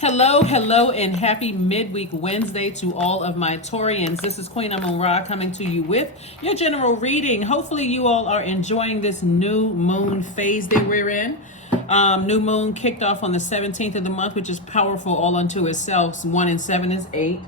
Hello, and happy midweek Wednesday to all of my Taurians. This is Queen Amun Ra coming to you with your general reading. Hopefully you all are enjoying this new moon phase that we're in. New moon kicked off on the 17th of the month, which is powerful all unto itself. 1 and 7 is 8.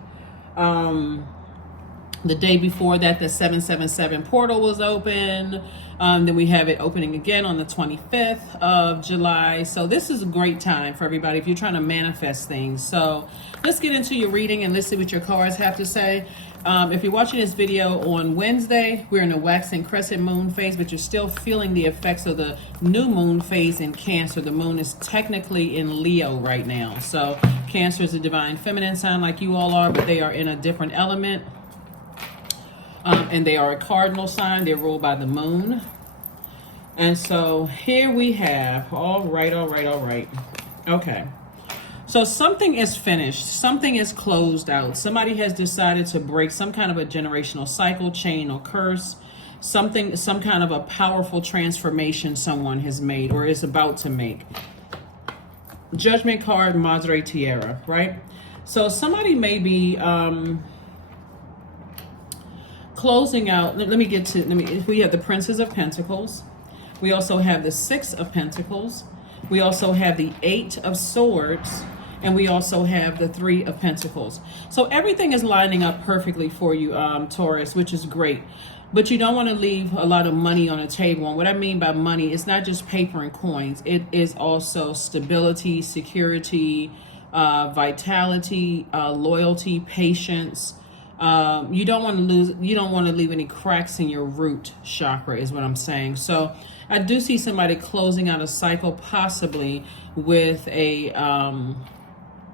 The day before that, the 777 portal was open. Then we have it opening again on the 25th of July. So this is a great time for everybody if you're trying to manifest things. So let's get into your reading and let's see what your cards have to say. If you're watching this video on Wednesday, we're in a waxing crescent moon phase, but you're still feeling the effects of the new moon phase in Cancer. The moon is technically in Leo right now. So Cancer is a divine feminine sign like you all are, but they are in a different element. And they are a cardinal sign. They're ruled by the moon. And so here we have, all right. Okay. So something is finished. Something is closed out. Somebody has decided to break some kind of a generational cycle, chain, or curse. Some kind of a powerful transformation someone has made or is about to make. Judgment card, Madre Tierra, right? So somebody may be... closing out, we have the Princess of Pentacles. We also have the Six of Pentacles. We also have the Eight of Swords. And we also have the Three of Pentacles. So everything is lining up perfectly for you, Taurus, which is great. But you don't want to leave a lot of money on the table. And what I mean by money, it's not just paper and coins. It is also stability, security, vitality, loyalty, patience. You don't want to leave any cracks in your root chakra is what I'm saying. So I do see somebody closing out a cycle, possibly with a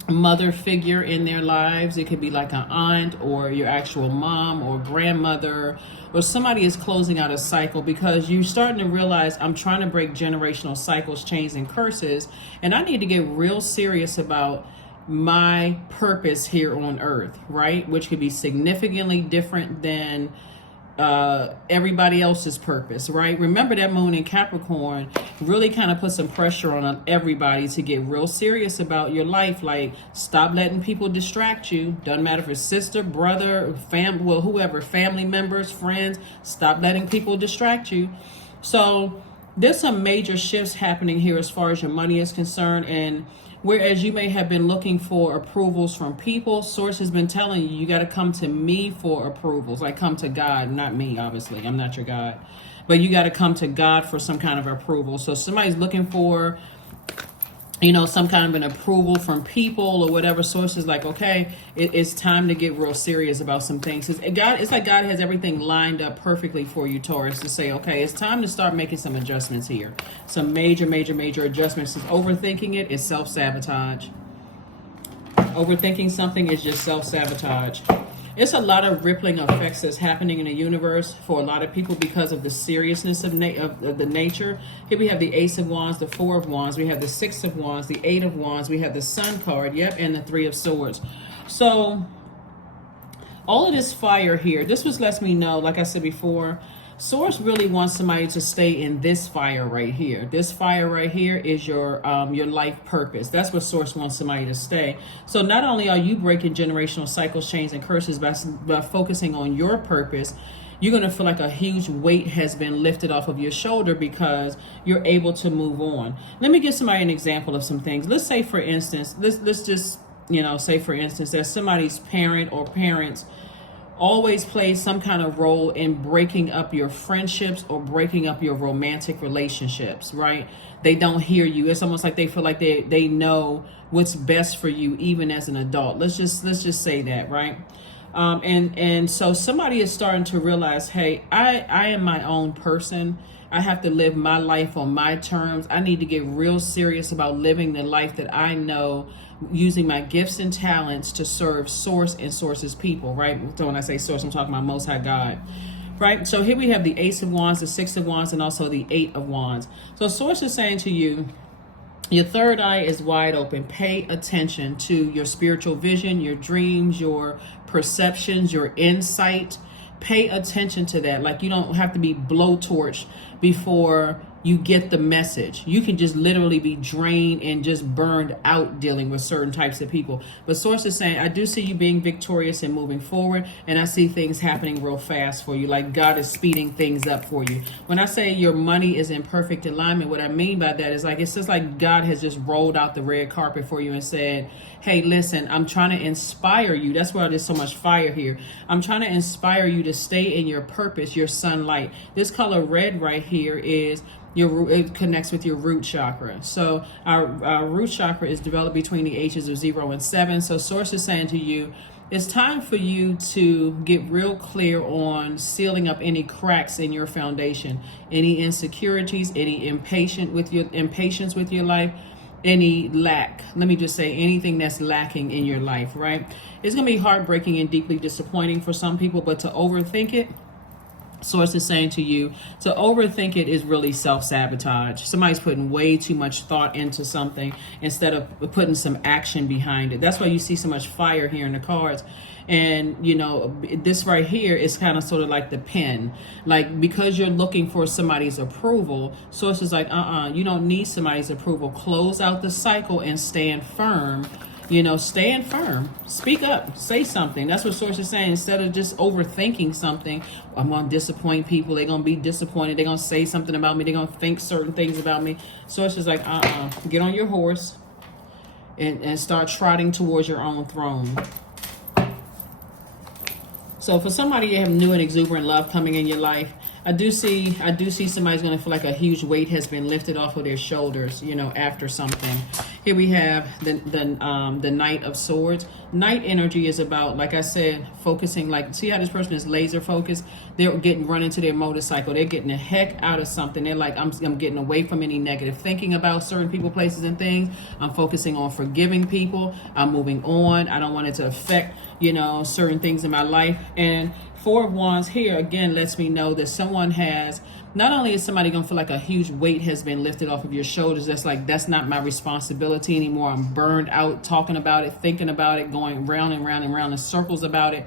mother figure in their lives. It could be like an aunt or your actual mom or grandmother, or somebody is closing out a cycle because you're starting to realize I'm trying to break generational cycles, chains, and curses, and I need to get real serious about my purpose here on earth, right? Which could be significantly different than everybody else's purpose, right? Remember that moon in Capricorn really kind of put some pressure on everybody to get real serious about your life. Like, stop letting people distract you. Doesn't matter if it's sister, brother, whoever, family members, friends, stop letting people distract you. So there's some major shifts happening here as far as your money is concerned. And whereas you may have been looking for approvals from people, Source has been telling you, you got to come to me for approvals. Like, come to God, not me, obviously. I'm not your God. But you got to come to God for some kind of approval. So somebody's looking for, some kind of an approval from people or whatever. Source is like, okay, it's time to get real serious about some things. It's like God has everything lined up perfectly for you, Taurus, to say, okay, it's time to start making some adjustments here. Some major adjustments. Overthinking it is self-sabotage. Overthinking something is just self-sabotage. It's a lot of rippling effects that's happening in the universe for a lot of people because of the seriousness of the nature. Here we have the Ace of Wands, the Four of Wands. We have the Six of Wands, the Eight of Wands. We have the Sun card, and the Three of Swords. So all of this fire here, this lets me know, like I said before, Source really wants somebody to stay in this fire right here. This fire right here is your life purpose. That's where Source wants somebody to stay. So not only are you breaking generational cycles, chains, and curses by focusing on your purpose, you're going to feel like a huge weight has been lifted off of your shoulder because you're able to move on. Let me give somebody an example of some things. Let's say, for instance, let's just, say, for instance, that somebody's parent or parents always plays some kind of role in breaking up your friendships or breaking up your romantic relationships, right? They don't hear you. It's almost like they feel like they know what's best for you even as an adult. Let's just say that, right? And so somebody is starting to realize, hey, I am my own person. I have to live my life on my terms. I need to get real serious about living the life that I know, using my gifts and talents to serve Source and Source's people, right? So when I say Source, I'm talking about Most High God, right? So here we have the Ace of Wands, the Six of Wands, and also the Eight of Wands. So Source is saying to you, your third eye is wide open. Pay attention to your spiritual vision, your dreams, your perceptions, your insight. Pay attention to that. Like, you don't have to be blowtorched before you get the message. You can just literally be drained and just burned out dealing with certain types of people. But Source is saying, I do see you being victorious and moving forward, and I see things happening real fast for you. Like God is speeding things up for you. When I say your money is in perfect alignment, what I mean by that is like, it's just like God has just rolled out the red carpet for you and said, hey, listen, I'm trying to inspire you. That's why there's so much fire here. I'm trying to inspire you to stay in your purpose, your sunlight. This color red right here is it connects with your root chakra. So our root chakra is developed between the ages of 0 and 7. So Source is saying to you, it's time for you to get real clear on sealing up any cracks in your foundation, any insecurities, any impatience with your life, any lack. Let me just say anything that's lacking in your life, right? It's going to be heartbreaking and deeply disappointing for some people, but to overthink it, Source is saying to you, to overthink it is really self-sabotage. Somebody's putting way too much thought into something instead of putting some action behind it. That's why you see so much fire here in the cards. And, you know, this right here is kind of sort of like the pen. Like, because you're looking for somebody's approval, Source is like, you don't need somebody's approval. Close out the cycle and stand firm. You know, stand firm. Speak up. Say something. That's what Source is saying. Instead of just overthinking something, I'm going to disappoint people. They're going to be disappointed. They're going to say something about me. They're going to think certain things about me. Source is like, get on your horse and start trotting towards your own throne. So for somebody you have new and exuberant love coming in your life, I do see somebody's going to feel like a huge weight has been lifted off of their shoulders, you know, after something. Here we have the Knight of Swords. Knight energy is about, like I said, focusing. Like, see how this person is laser focused? They're run into their motorcycle. They're getting the heck out of something. They're like, I'm getting away from any negative thinking about certain people, places, and things. I'm focusing on forgiving people. I'm moving on. I don't want it to affect, you know, certain things in my life. And Four of Wands here again lets me know that someone has, not only is somebody gonna feel like a huge weight has been lifted off of your shoulders, that's like, that's not my responsibility anymore. I'm burned out talking about it, thinking about it, going round and round and round in circles about it.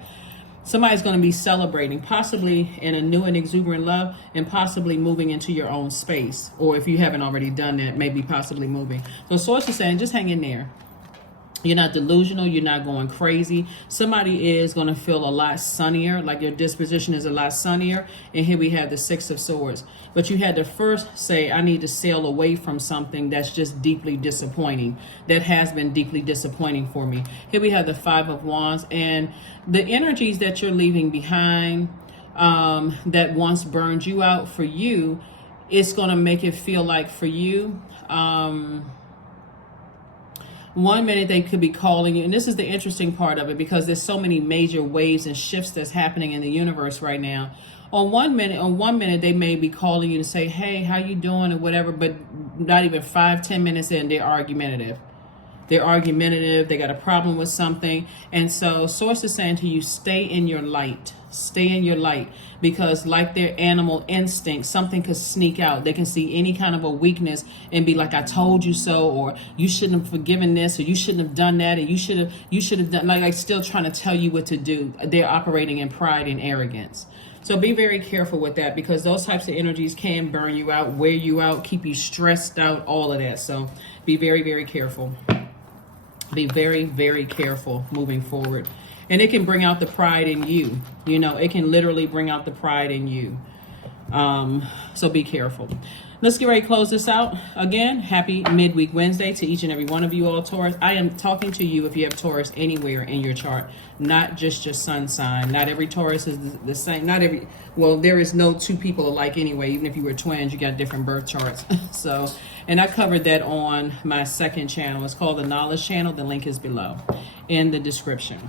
Somebody's going to be celebrating, possibly in a new and exuberant love, and possibly moving into your own space. Or if you haven't already done that, maybe possibly moving. So Source is saying, just hang in there. You're not delusional. You're not going crazy. Somebody is going to feel a lot sunnier, like your disposition is a lot sunnier. And here we have the Six of Swords. But you had to first say, I need to sail away from something that's just deeply disappointing, that has been deeply disappointing for me. Here we have the Five of Wands, and the energies that you're leaving behind that once burned you out for you, it's going to make it feel like for you, 1 minute they could be calling you, and this is the interesting part of it, because there's so many major waves and shifts that's happening in the universe right now. On one minute they may be calling you to say, hey, how you doing, or whatever, but not even 5-10 minutes in, they're argumentative. They got a problem with something. And so Source is saying to you, stay in your light. Stay in your light, because like their animal instinct, something could sneak out. They can see any kind of a weakness and be like, I told you so, or you shouldn't have forgiven this, or you shouldn't have done that, and you should have done, like still trying to tell you what to do. They're operating in pride and arrogance. So be very careful with that, because those types of energies can burn you out, wear you out, keep you stressed out, all of that. So be very, very careful. Be very, very careful moving forward. And it can bring out the pride in you. You know, it can literally bring out the pride in you. So be careful. Let's get ready to close this out. Again, happy midweek Wednesday to each and every one of you all, Taurus. I am talking to you if you have Taurus anywhere in your chart, not just your sun sign. Not every Taurus is the same. Well, there is no two people alike anyway. Even if you were twins, you got different birth charts. So, and I covered that on my second channel. It's called the Knowledge Channel. The link is below in the description.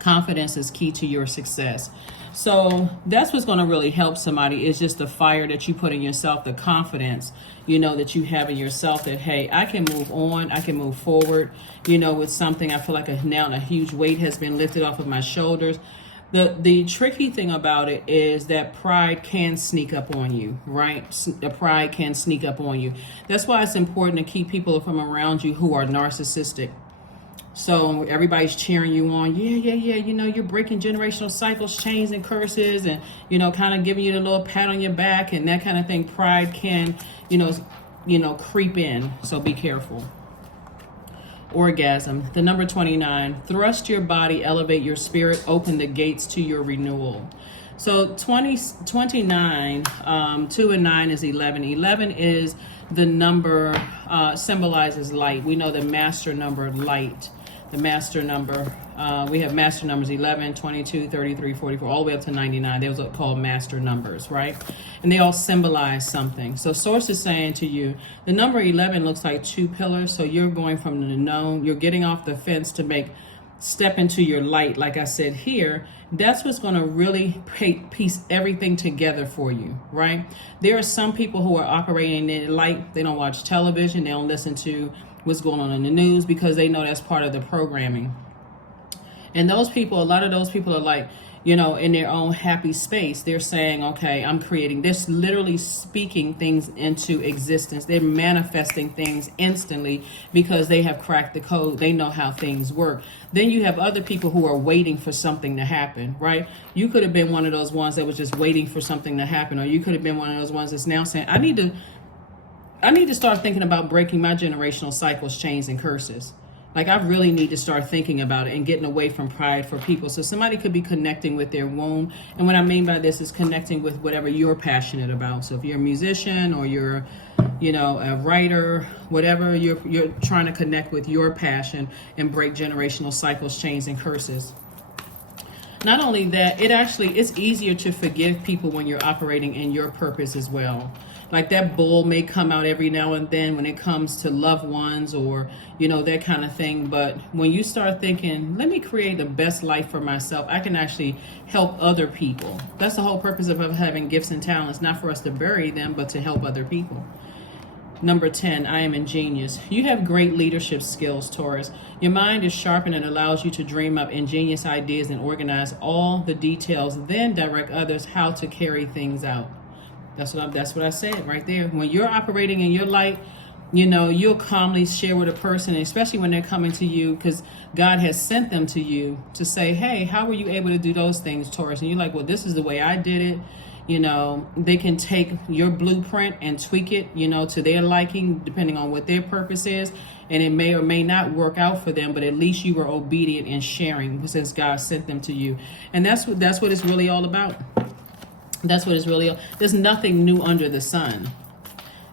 Confidence is key to your success. So that's what's going to really help somebody, is just the fire that you put in yourself, the confidence, you know, that you have in yourself, that, hey, I can move on, I can move forward, you know, with something. I feel like now a huge weight has been lifted off of my shoulders. The tricky thing about it is that pride can sneak up on you, right? The pride can sneak up on you. That's why it's important to keep people from around you who are narcissistic. So everybody's cheering you on. Yeah. You know, you're breaking generational cycles, chains, and curses, and, you know, kind of giving you the little pat on your back and that kind of thing. Pride can, creep in. So be careful. Orgasm, the number 29. Thrust your body, elevate your spirit, open the gates to your renewal. So 29, 2 and 9 is 11. 11 is the number, symbolizes light. We know the master number, light. The master number, we have master numbers 11, 22, 33, 44, all the way up to 99. Those are called master numbers, right? And they all symbolize something. So Source is saying to you, the number 11 looks like 2 pillars. So you're going from the known, you're getting off the fence to step into your light. Like I said here, that's what's going to really piece everything together for you, right? There are some people who are operating in light. They don't watch television. They don't listen to what's going on in the news because they know that's part of the programming. And those people, a lot of those people are like, in their own happy space. They're saying, okay, I'm creating this, literally speaking things into existence. They're manifesting things instantly because they have cracked the code. They know how things work. Then you have other people who are waiting for something to happen, right? You could have been one of those ones that was just waiting for something to happen, or you could have been one of those ones that's now saying, I need to start thinking about breaking my generational cycles, chains, and curses. Like, I really need to start thinking about it and getting away from pride for people. So somebody could be connecting with their womb. And what I mean by this is connecting with whatever you're passionate about. So if you're a musician or you're, a writer, whatever, you're trying to connect with your passion and break generational cycles, chains, and curses. Not only that, it's easier to forgive people when you're operating in your purpose as well. Like, that bull may come out every now and then when it comes to loved ones or, that kind of thing. But when you start thinking, let me create the best life for myself, I can actually help other people. That's the whole purpose of having gifts and talents, not for us to bury them, but to help other people. Number 10, I am ingenious. You have great leadership skills, Taurus. Your mind is sharp and it allows you to dream up ingenious ideas and organize all the details, then direct others how to carry things out. That's what I said right there. When you're operating in your light, you'll calmly share with a person, especially when they're coming to you, because God has sent them to you to say, hey, how were you able to do those things, Taurus? And you're like, well, this is the way I did it. They can take your blueprint and tweak it, to their liking, depending on what their purpose is. And it may or may not work out for them, but at least you were obedient in sharing since God sent them to you. And that's what it's really all about. That's what it's really, there's nothing new under the sun.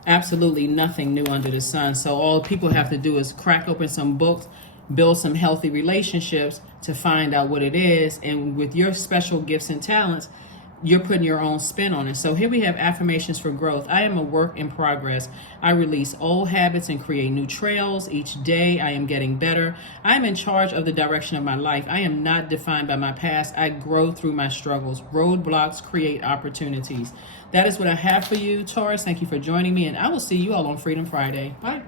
Absolutely nothing new under the sun. So all people have to do is crack open some books, build some healthy relationships to find out what it is. And with your special gifts and talents, you're putting your own spin on it. So here we have affirmations for growth. I am a work in progress. I release old habits and create new trails. Each day I am getting better. I am in charge of the direction of my life. I am not defined by my past. I grow through my struggles. Roadblocks create opportunities. That is what I have for you, Taurus. Thank you for joining me, and I will see you all on Freedom Friday. Bye.